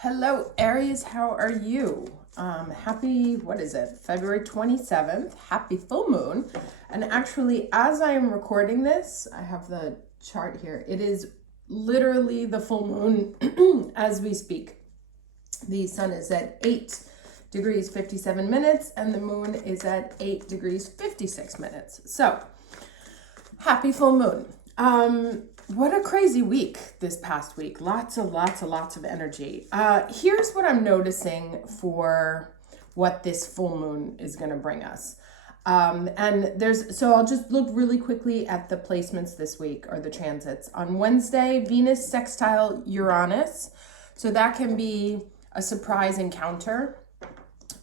Hello, Aries. How are you? Happy, what is it, February 27th. Happy full moon. And actually, as I am recording this, I have the chart here. It is literally the full moon as we speak. The sun is at 8 degrees 57 minutes and the moon is at 8 degrees 56 minutes. So, happy full moon. What a crazy week this past week. Lots of energy. Here's what I'm noticing for what this full moon is going to bring us. So I'll just look really quickly at the placements this week or the transits. On Wednesday, Venus sextile Uranus. So that can be a surprise encounter.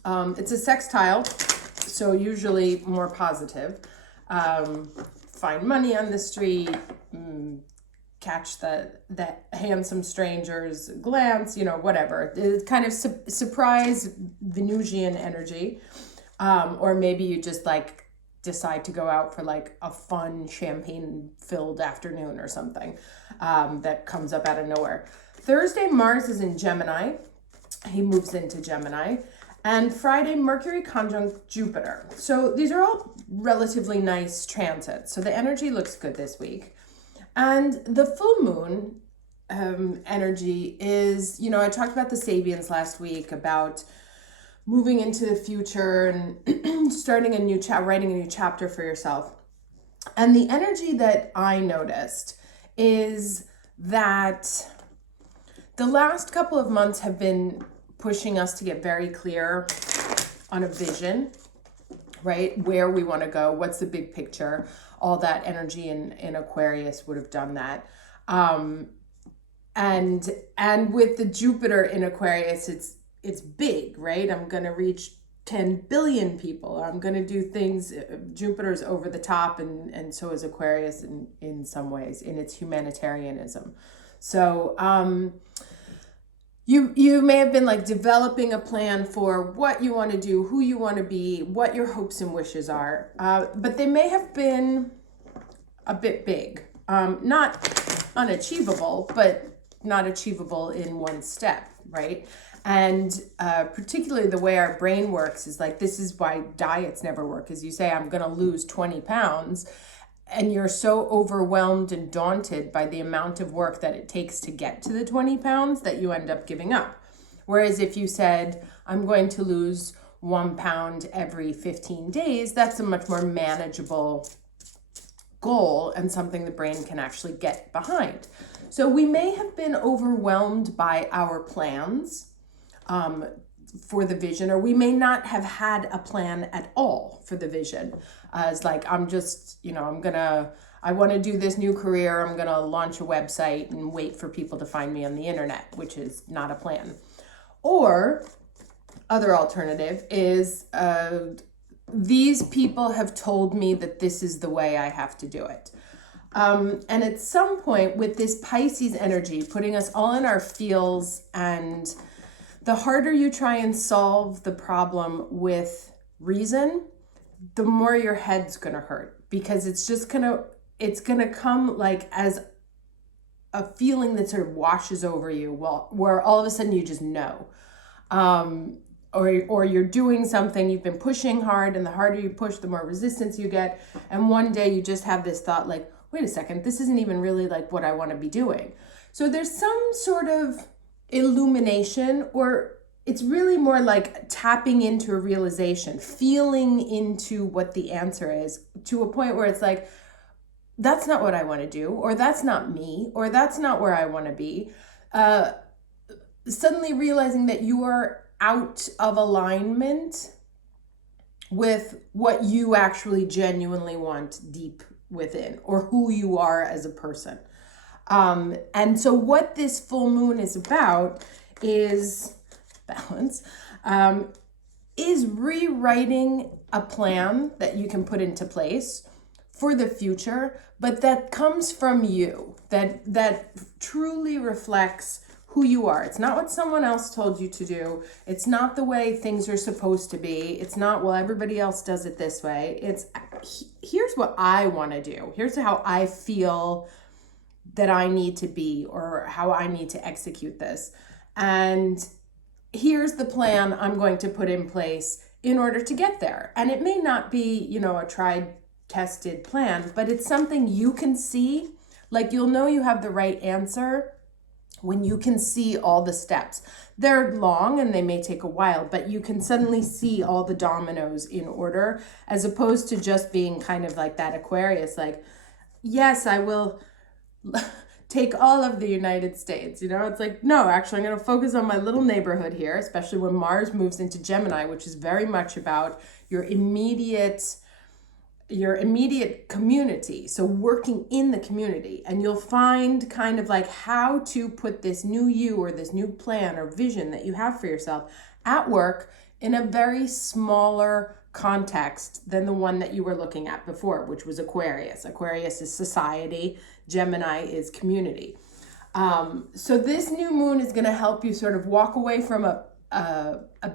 It's a sextile, so usually more positive. Find money on the street, catch the handsome stranger's glance, whatever. It's kind of surprise Venusian energy. Or maybe you just decide to go out for a fun champagne filled afternoon or something that comes up out of nowhere. Thursday, Mars is in Gemini. He moves into Gemini. And Friday, Mercury conjunct Jupiter. So these are all relatively nice transits. So the energy looks good this week. And the full moon energy is, I talked about the Sabians last week about moving into the future and starting a new writing a new chapter for yourself. And the energy that I noticed is that the last couple of months have been pushing us to get very clear on a vision, right? Where we want to go, what's the big picture. All that energy in Aquarius would have done that. And with the Jupiter in Aquarius, it's big, right? I'm going to reach 10 billion people. I'm going to do things. Jupiter's over the top, and so is Aquarius in some ways, in its humanitarianism. So, you may have been developing a plan for what you want to do, who you want to be, what your hopes and wishes are. But they may have been a bit big. Not unachievable, but not achievable in one step, right? And particularly the way our brain works is this is why diets never work, is you say, I'm going to lose 20 pounds. And you're so overwhelmed and daunted by the amount of work that it takes to get to the 20 pounds that you end up giving up. Whereas if you said, I'm going to lose 1 pound every 15 days, that's a much more manageable goal and something the brain can actually get behind. So we may have been overwhelmed by our plans for the vision, or we may not have had a plan at all for the vision. It's I'm just, I want to do this new career. I'm going to launch a website and wait for people to find me on the internet, which is not a plan. Or other alternative is these people have told me that this is the way I have to do it. And at some point with this Pisces energy, putting us all in our feels, and the harder you try and solve the problem with reason, the more your head's going to hurt, because it's going to come as a feeling that sort of washes over you, where all of a sudden you just know. Or you're doing something, you've been pushing hard, and the harder you push, the more resistance you get. And one day you just have this thought wait a second, this isn't even really what I want to be doing. So there's some sort of illumination, or it's really more tapping into a realization, feeling into what the answer is, to a point where it's that's not what I want to do, or that's not me, or that's not where I want to be. Suddenly realizing that you are out of alignment with what you actually genuinely want deep within, or who you are as a person. And so what this full moon is about is balance, is rewriting a plan that you can put into place for the future, but that comes from you, that truly reflects who you are. It's not what someone else told you to do. It's not the way things are supposed to be. It's not, well, everybody else does it this way. It's, here's what I want to do. Here's how I feel that I need to be, or how I need to execute this. And here's the plan I'm going to put in place in order to get there. And it may not be, you know, a tried, tested plan, but it's something you can see. Like, you'll know you have the right answer when you can see all the steps. They're long and they may take a while, but you can suddenly see all the dominoes in order, as opposed to just being kind of like that Aquarius, like, yes, I will take all of the United States. You know, it's like, no, actually, I'm going to focus on my little neighborhood here, especially when Mars moves into Gemini, which is very much about your immediate community. So working in the community, and you'll find kind of like how to put this new you or this new plan or vision that you have for yourself at work in a very smaller context than the one that you were looking at before, which was Aquarius. Aquarius is society, Gemini is community. So this new moon is going to help you sort of walk away from a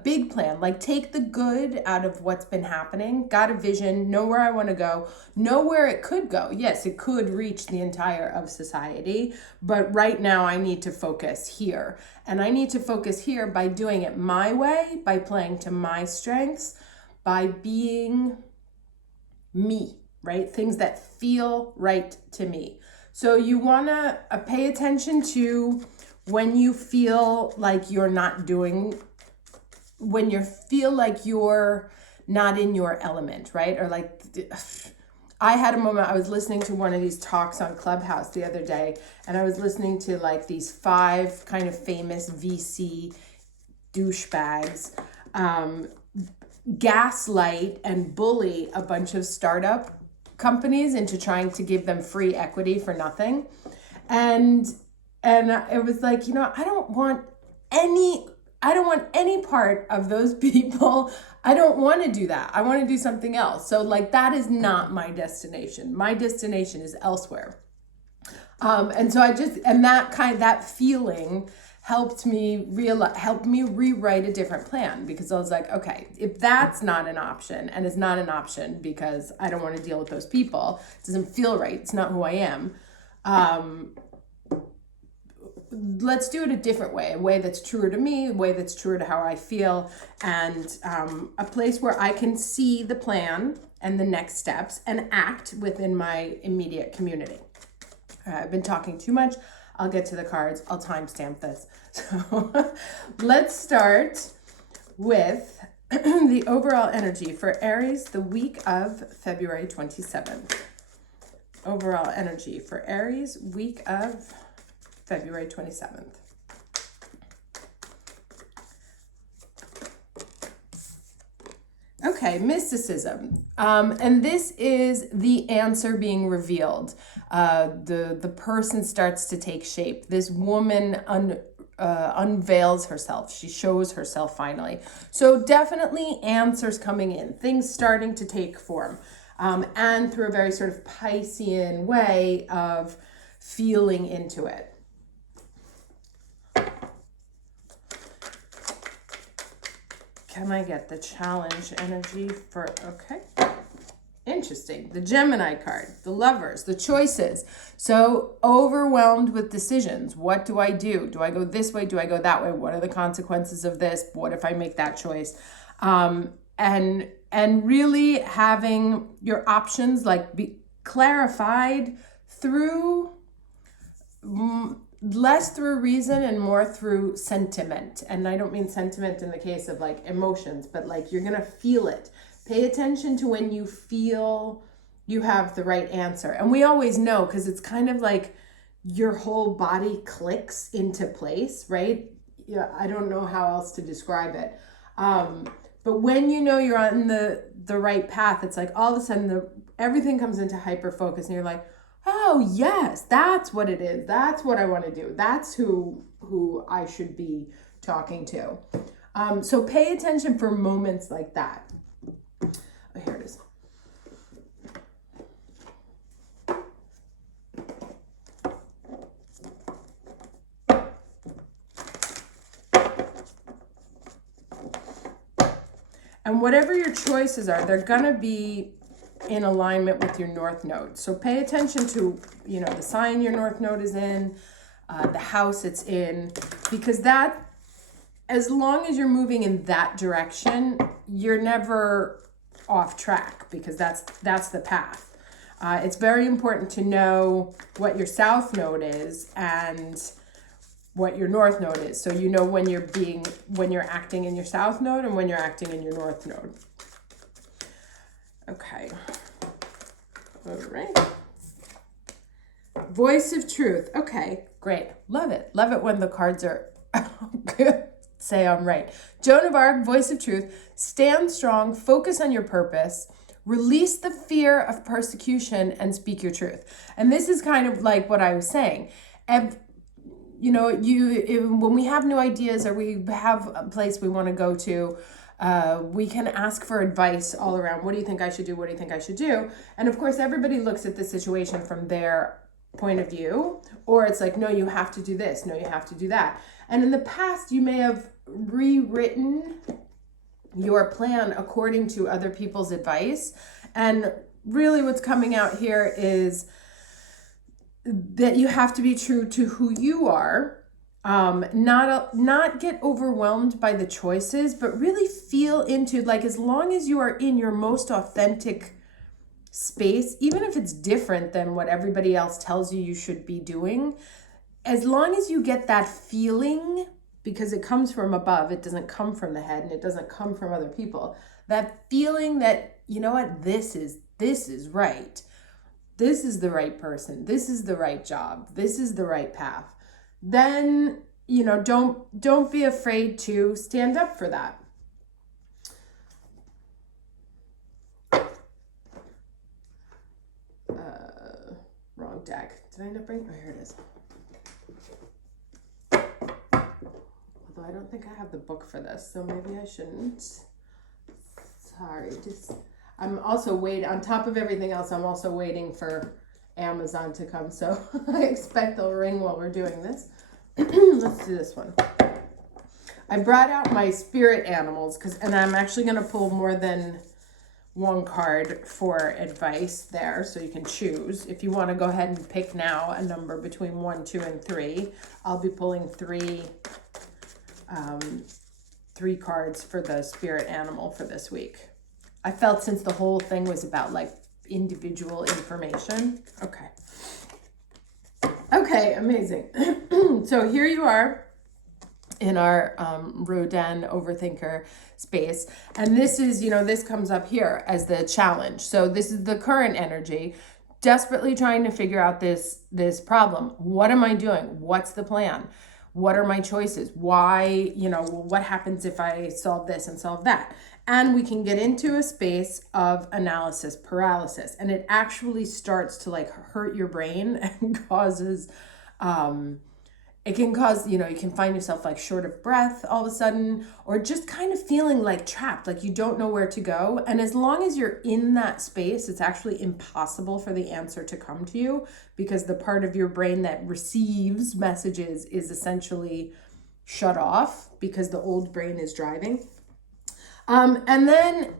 big plan, like take the good out of what's been happening, got a vision, know where I want to go, know where it could go. Yes, it could reach the entire of society, but right now I need to focus here. And I need to focus here by doing it my way, by playing to my strengths, by being me, right? Things that feel right to me. So you want to pay attention to when you feel like you're not doing, when you feel like you're not in your element, right? Or like, I had a moment, I was listening to one of these talks on Clubhouse the other day, and I was listening to like these 5 kind of famous VC douchebags gaslight and bully a bunch of startup companies into trying to give them free equity for nothing. And it was like, you know, I don't want any part of those people. I don't want to do that. I want to do something else. So like, that is not my destination. My destination is elsewhere. And so that feeling helped me rewrite a different plan, because I was like, okay, if that's not an option, and it's not an option because I don't want to deal with those people, it doesn't feel right, it's not who I am, let's do it a different way, a way that's truer to me, a way that's truer to how I feel, and a place where I can see the plan and the next steps and act within my immediate community. I've been talking too much. I'll get to the cards. I'll timestamp this. So let's start with the overall energy for Aries the week of February 27th. Overall energy for Aries, week of February 27th. Okay, mysticism. And this is the answer being revealed. The person starts to take shape. This woman unveils herself. She shows herself finally. So definitely answers coming in, things starting to take form. And through a very sort of Piscean way of feeling into it. Can I get the challenge energy for, okay. Interesting. The Gemini card, the lovers, the choices. So overwhelmed with decisions. What do I do? Do I go this way? Do I go that way? What are the consequences of this? What if I make that choice? And really having your options like be clarified through less through reason and more through sentiment. And I don't mean sentiment in the case of like emotions, but like you're going to feel it. Pay attention to when you feel you have the right answer. And we always know, because it's kind of like your whole body clicks into place, right? Yeah, I don't know how else to describe it. But when you know you're on the right path, it's like all of a sudden everything comes into hyper focus and you're like, oh yes, that's what it is. That's what I want to do. That's who I should be talking to. So pay attention for moments like that. Oh, here it is. And whatever your choices are, they're going to be in alignment with your North Node. So pay attention to, the sign your North Node is in, the house it's in, because that as long as you're moving in that direction, you're never off track, because that's the path. It's very important to know what your south node is and what your north node is. So you know when you're acting in your south node and when you're acting in your north node. Okay. All right. Voice of truth. Okay, great. Love it. Love it when the cards are say I'm right. Joan of Arc, voice of truth. Stand strong, focus on your purpose, release the fear of persecution, and speak your truth. And this is kind of like what I was saying. When we have new ideas or we have a place we want to go to, we can ask for advice all around. What do you think I should do? What do you think I should do? And of course, everybody looks at the situation from their point of view, or it's like, no, you have to do this. No, you have to do that. And in the past, you may have rewritten your plan according to other people's advice. And really what's coming out here is that you have to be true to who you are, not get overwhelmed by the choices, but really feel into, like, as long as you are in your most authentic space, even if it's different than what everybody else tells you should be doing, as long as you get that feeling, because it comes from above, it doesn't come from the head and it doesn't come from other people, that feeling that, you know what, this is right. This is the right person. This is the right job. This is the right path. Then, don't be afraid to stand up for that. Wrong deck. Did I end up bringing? Oh, here it is. Although I don't think I have the book for this, so maybe I shouldn't. Sorry, I'm also waiting, on top of everything else, I'm also waiting for Amazon to come, so I expect they'll ring while we're doing this. Let's do this one. I brought out my spirit animals, and I'm actually going to pull more than one card for advice there, so you can choose. If you want to go ahead and pick now a number between 1, 2, and 3, I'll be pulling three cards for the spirit animal for this week. I felt since the whole thing was about like individual information. Okay, amazing. So here you are in our Rodin overthinker space. And this is, this comes up here as the challenge. So this is the current energy, desperately trying to figure out this problem. What am I doing? What's the plan? What are my choices? Why, what happens if I solve this and solve that? And we can get into a space of analysis paralysis. And it actually starts to like hurt your brain and causes, it can cause, you can find yourself like short of breath all of a sudden, or just kind of feeling like trapped, like you don't know where to go. And as long as you're in that space, it's actually impossible for the answer to come to you, because the part of your brain that receives messages is essentially shut off because the old brain is driving. And then,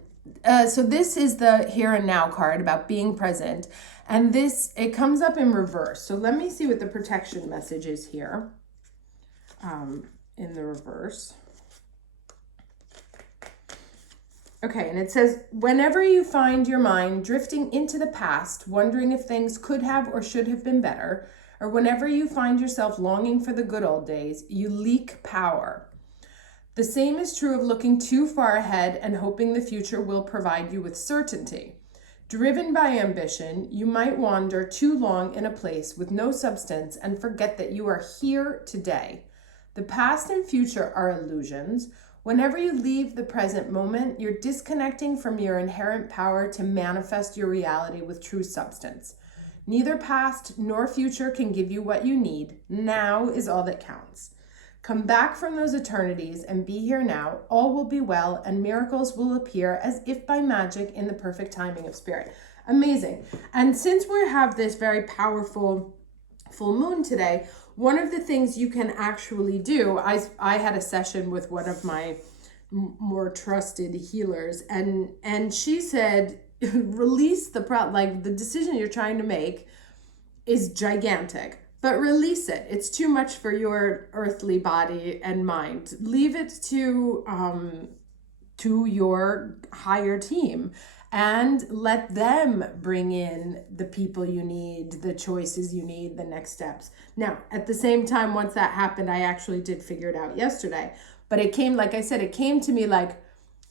so this is the here and now card about being present. And it comes up in reverse. So let me see what the protection message is here in the reverse. Okay, and it says, whenever you find your mind drifting into the past, wondering if things could have or should have been better, or whenever you find yourself longing for the good old days, you leak power. The same is true of looking too far ahead and hoping the future will provide you with certainty. Driven by ambition, you might wander too long in a place with no substance and forget that you are here today. The past and future are illusions. Whenever you leave the present moment, you're disconnecting from your inherent power to manifest your reality with true substance. Neither past nor future can give you what you need. Now is all that counts. Come back from those eternities and be here now. All will be well and miracles will appear as if by magic in the perfect timing of spirit. Amazing. And since we have this very powerful full moon today, one of the things you can actually do, I had a session with one of my more trusted healers, and she said, release the decision you're trying to make is gigantic. but release it. It's too much for your earthly body and mind. Leave it to your higher team and let them bring in the people you need, the choices you need, the next steps. Now, at the same time, once that happened, I actually did figure it out yesterday. But it came, like I said, it came to me like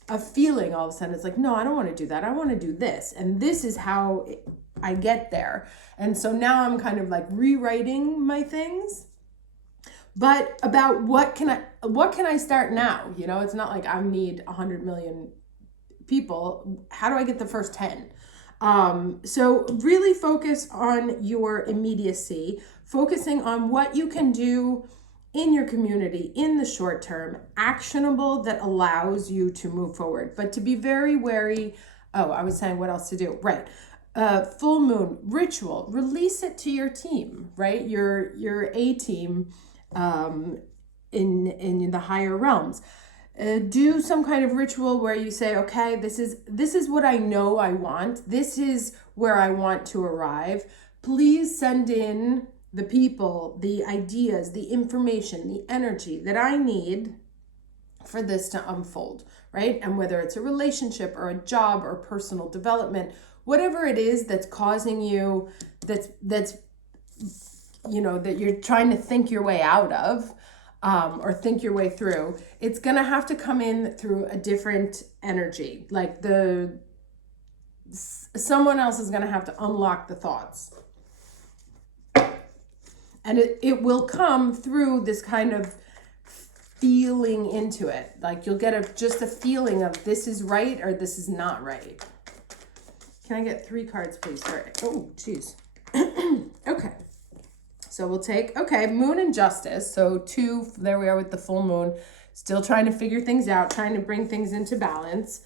a feeling all of a sudden. It's like, no, I don't want to do that. I want to do this. And this is how I get there. And so now I'm kind of like rewriting my things. But about what can I start now? You know, it's not like I need 100 million people. How do I get the first 10? So really focus on your immediacy, focusing on what you can do in your community in the short term, actionable, that allows you to move forward. But to be very wary. Oh, I was saying what else to do. Right. Full moon ritual, release it to your team, right? Your A team in the higher realms. Do some kind of ritual where you say, okay, this is what I know I want. This is where I want to arrive. Please send in the people, the ideas, the information, the energy that I need for this to unfold, right? And whether it's a relationship or a job or personal development, whatever it is that's causing you, that's you know, that you're trying to think your way out of, or think your way through, it's gonna have to come in through a different energy. Like someone else is gonna have to unlock the thoughts. And it will come through this kind of feeling into it. Like you'll get just a feeling of this is right or this is not right. Can I get 3 cards, please? Sorry. Oh, geez. Okay. So we'll take, okay, moon and justice. So 2, there we are with the full moon. Still trying to figure things out, trying to bring things into balance.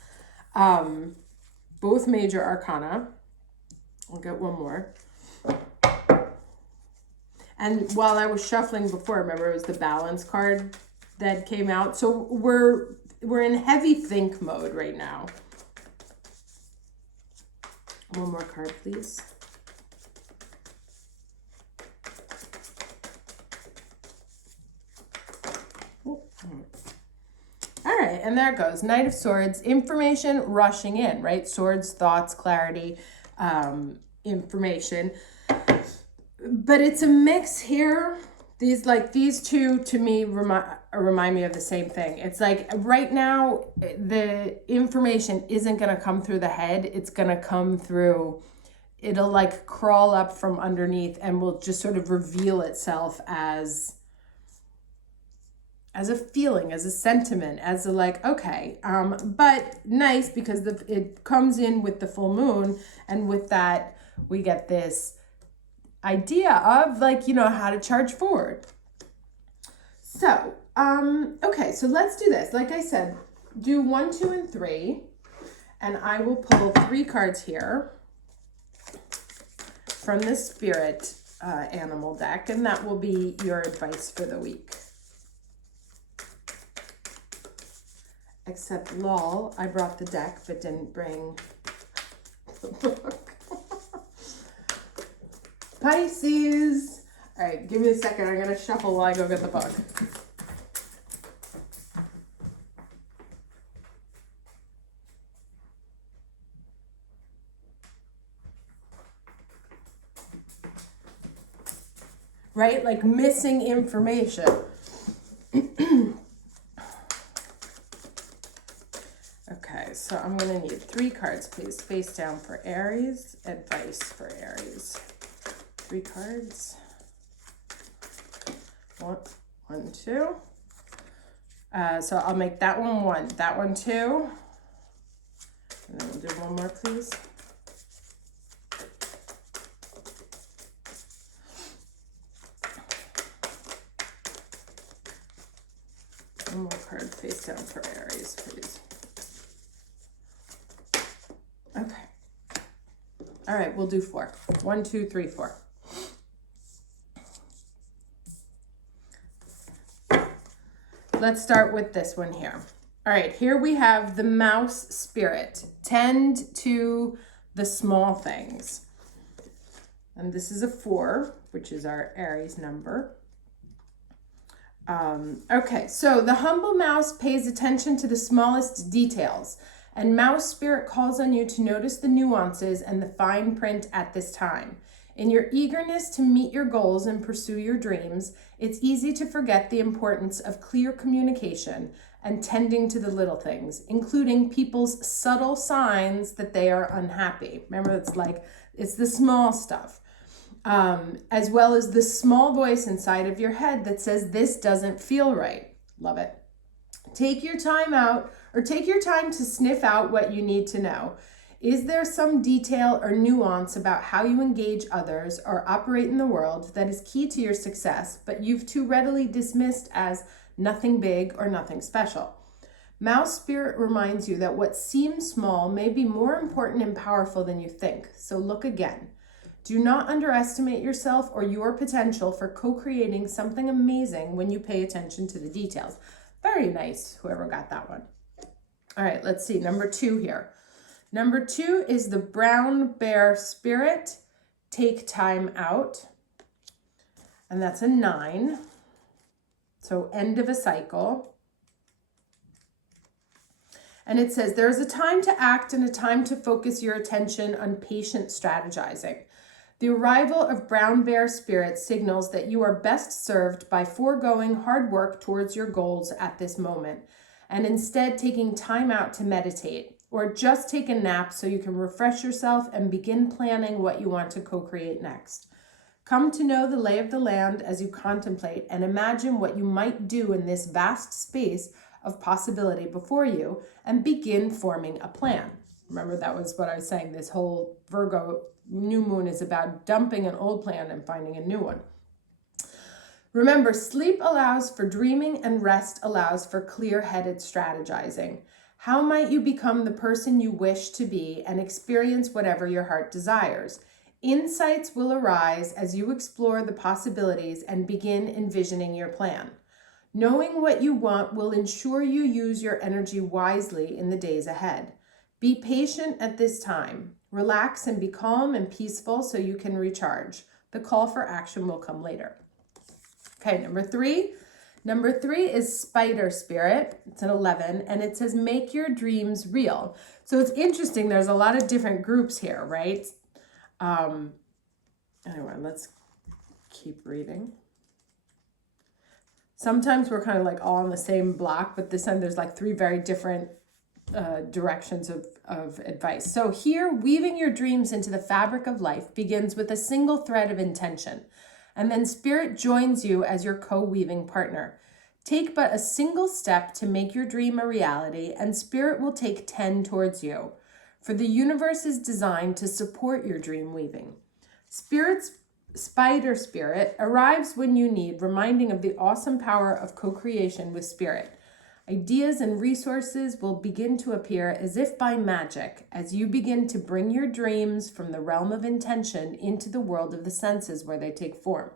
Both major arcana. I'll get one more. And while I was shuffling before, remember it was the balance card that came out. So we're in heavy think mode right now. One more card, please. All right, and there it goes. Knight of Swords, information rushing in, right? Swords, thoughts, clarity, information. But it's a mix here. These two to me remind me of the same thing. It's like right now, the information isn't going to come through the head. It's going to come through, it'll like crawl up from underneath and will just sort of reveal itself as a feeling, as a sentiment, as a like, okay, but nice because it comes in with the full moon, and with that we get this idea of like, you know, how to charge forward. So, okay, so let's do this. Like I said, do 1, 2, and 3, and I will pull 3 cards here from the Spirit Animal deck, and that will be your advice for the week. Except, lol, I brought the deck but didn't bring the book. Pisces. All right, give me a second. I'm going to shuffle while I go get the book. Right? Like missing information. Okay, so I'm going to need 3 cards, please. Face down for Aries, advice for Aries. 3 cards. 1, 2. So I'll make that one 1, that one 2. And then we'll do one more, please. One more card face down for Aries, please. Okay. All right, we'll do 4. 1, 2, 3, 4. Let's start with this one here. All right, here we have the mouse spirit. Tend to the small things. And this is a 4. which is our Aries number. Okay, so the humble mouse pays attention to the smallest details, and mouse spirit calls on you to notice the nuances and the fine print at this time. In your eagerness to meet your goals and pursue your dreams, it's easy to forget the importance of clear communication and tending to the little things, including people's subtle signs that they are unhappy. Remember, it's the small stuff. As well as the small voice inside of your head that says, this doesn't feel right. Love it. Take your time to sniff out what you need to know. Is there some detail or nuance about how you engage others or operate in the world that is key to your success, but you've too readily dismissed as nothing big or nothing special? Mouse spirit reminds you that what seems small may be more important and powerful than you think. So look again. Do not underestimate yourself or your potential for co-creating something amazing when you pay attention to the details. Very nice, whoever got that one. All right, let's see, number 2 here. Number 2 is the brown bear spirit, take time out. And that's a 9. So end of a cycle. And it says, there is a time to act and a time to focus your attention on patient strategizing. The arrival of brown bear spirit signals that you are best served by foregoing hard work towards your goals at this moment, and instead taking time out to meditate, or just take a nap so you can refresh yourself and begin planning what you want to co-create next. Come to know the lay of the land as you contemplate and imagine what you might do in this vast space of possibility before you, and begin forming a plan. Remember, that was what I was saying. This whole Virgo new moon is about dumping an old plan and finding a new one. Remember, sleep allows for dreaming and rest allows for clear-headed strategizing. How might you become the person you wish to be and experience whatever your heart desires? Insights will arise as you explore the possibilities and begin envisioning your plan. Knowing what you want will ensure you use your energy wisely in the days ahead. Be patient at this time. Relax and be calm and peaceful so you can recharge. The call for action will come later. Okay, number 3. Number 3 is spider spirit. It's an 11, and it says, make your dreams real. So it's interesting. There's a lot of different groups here, right? Anyway, let's keep reading. Sometimes we're kind of like all on the same block, but this time there's like 3 very different directions of advice. So here, weaving your dreams into the fabric of life begins with a single thread of intention, and then spirit joins you as your co-weaving partner. Take but a single step to make your dream a reality, and spirit will take 10 towards you. For the universe is designed to support your dream weaving. Spider spirit arrives when you need, reminding of the awesome power of co-creation with spirit. Ideas and resources will begin to appear as if by magic as you begin to bring your dreams from the realm of intention into the world of the senses where they take form.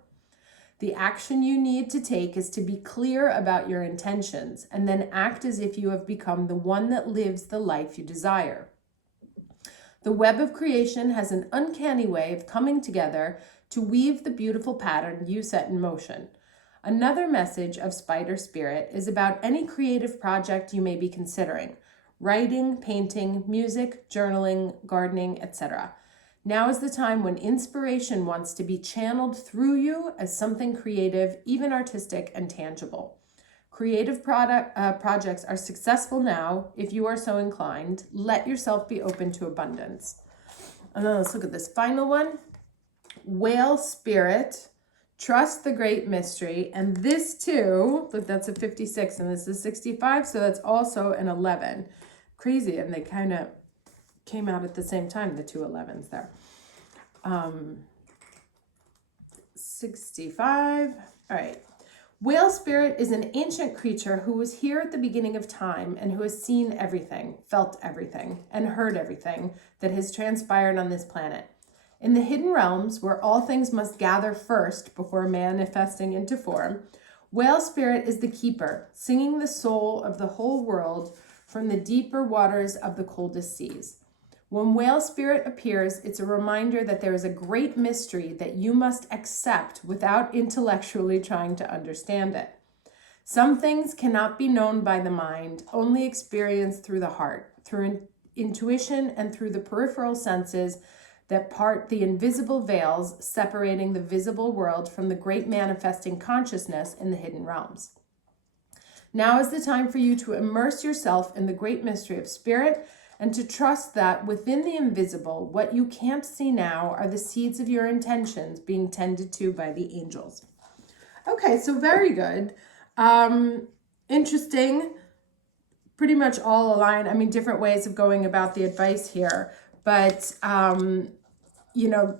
The action you need to take is to be clear about your intentions and then act as if you have become the one that lives the life you desire. The web of creation has an uncanny way of coming together to weave the beautiful pattern you set in motion. Another message of spider spirit is about any creative project you may be considering: writing, painting, music, journaling, gardening, etc. Now is the time when inspiration wants to be channeled through you as something creative, even artistic and tangible. Creative projects are successful now if you are so inclined. Let yourself be open to abundance. And then let's look at this final one. Whale spirit. Trust the great mystery. And this too, look, that's a 56 and this is 65. So that's also an 11. Crazy. And they kind of came out at the same time, the two 11s there. 65. All right. Whale spirit is an ancient creature who was here at the beginning of time and who has seen everything, felt everything, and heard everything that has transpired on this planet. In the hidden realms, where all things must gather first before manifesting into form, whale spirit is the keeper, singing the soul of the whole world from the deeper waters of the coldest seas. When whale spirit appears, it's a reminder that there is a great mystery that you must accept without intellectually trying to understand it. Some things cannot be known by the mind, only experienced through the heart, through intuition, and through the peripheral senses that part the invisible veils separating the visible world from the great manifesting consciousness in the hidden realms. Now is the time for you to immerse yourself in the great mystery of spirit and to trust that within the invisible, what you can't see now are the seeds of your intentions being tended to by the angels. Okay, so very good. Interesting. Pretty much all aligned. I mean, different ways of going about the advice here. But, you know,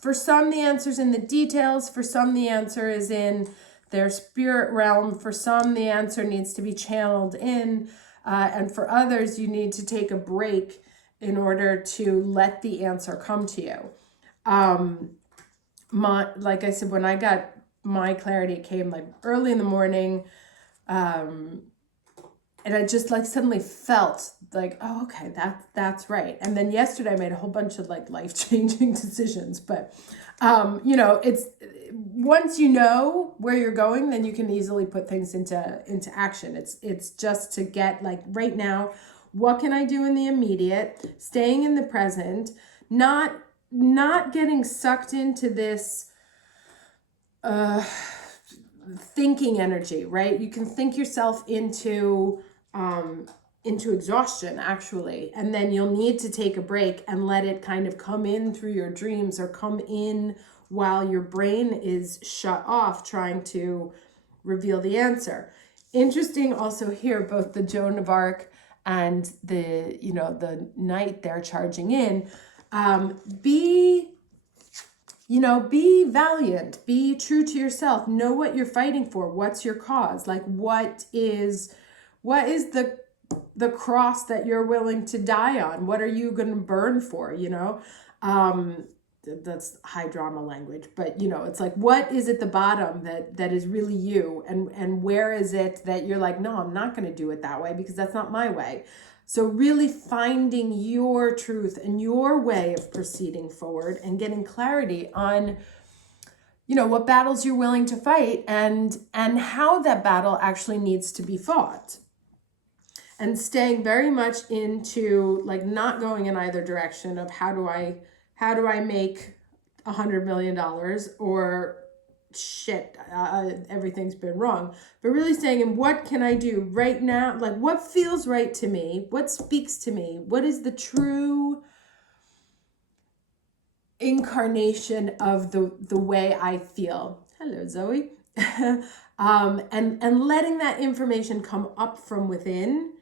for some, the answer's in the details. For some, the answer is in their spirit realm. For some, the answer needs to be channeled in. And for others, you need to take a break in order to let the answer come to you. Like I said, when I got my clarity, it came like early in the morning. And I just like suddenly felt like, oh, okay, that's right. And then yesterday I made a whole bunch of like life-changing decisions. But, you know, it's once you know where you're going, then you can easily put things into action. It's just to get like right now, what can I do in the immediate, staying in the present, not getting sucked into this thinking energy, right? You can think yourself into exhaustion actually, and then you'll need to take a break and let it kind of come in through your dreams or come in while your brain is shut off trying to reveal the answer. Interesting also here, both the Joan of Arc and the, you know, the knight they're charging in. Be valiant, be true to yourself, know what you're fighting for, what's your cause, like what is the cross that you're willing to die on, what are you going to burn for, you know? That's high drama language, but you know, it's like, what is at the bottom that is really you, and where is it that you're like, no, I'm not going to do it that way because that's not my way. So really finding your truth and your way of proceeding forward and getting clarity on, you know, what battles you're willing to fight and how that battle actually needs to be fought. And staying very much into like not going in either direction of how do I make $100 million or shit, everything's been wrong, but really saying, and what can I do right now? Like what feels right to me? What speaks to me? What is the true incarnation of the way I feel? Hello, Zoe. And letting that information come up from within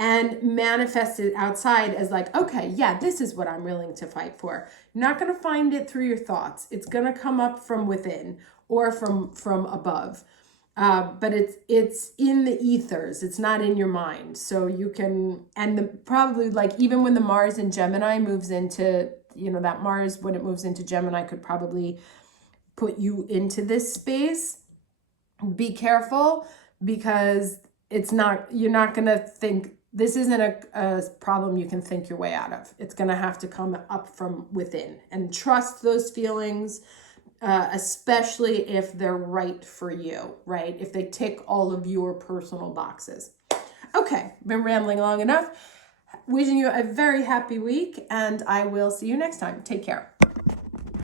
and manifest it outside as like, okay, yeah, this is what I'm willing to fight for. You're not going to find it through your thoughts. It's going to come up from within or from above. But it's in the ethers. It's not in your mind. So you can, and probably like even when the Mars in Gemini moves into, you know, that Mars, when it moves into Gemini could probably put you into this space. Be careful because you're not going to think, this isn't a problem you can think your way out of. It's going to have to come up from within, and trust those feelings, especially if they're right for you, right? If they tick all of your personal boxes. Okay, been rambling long enough. Wishing you a very happy week, and I will see you next time. Take care.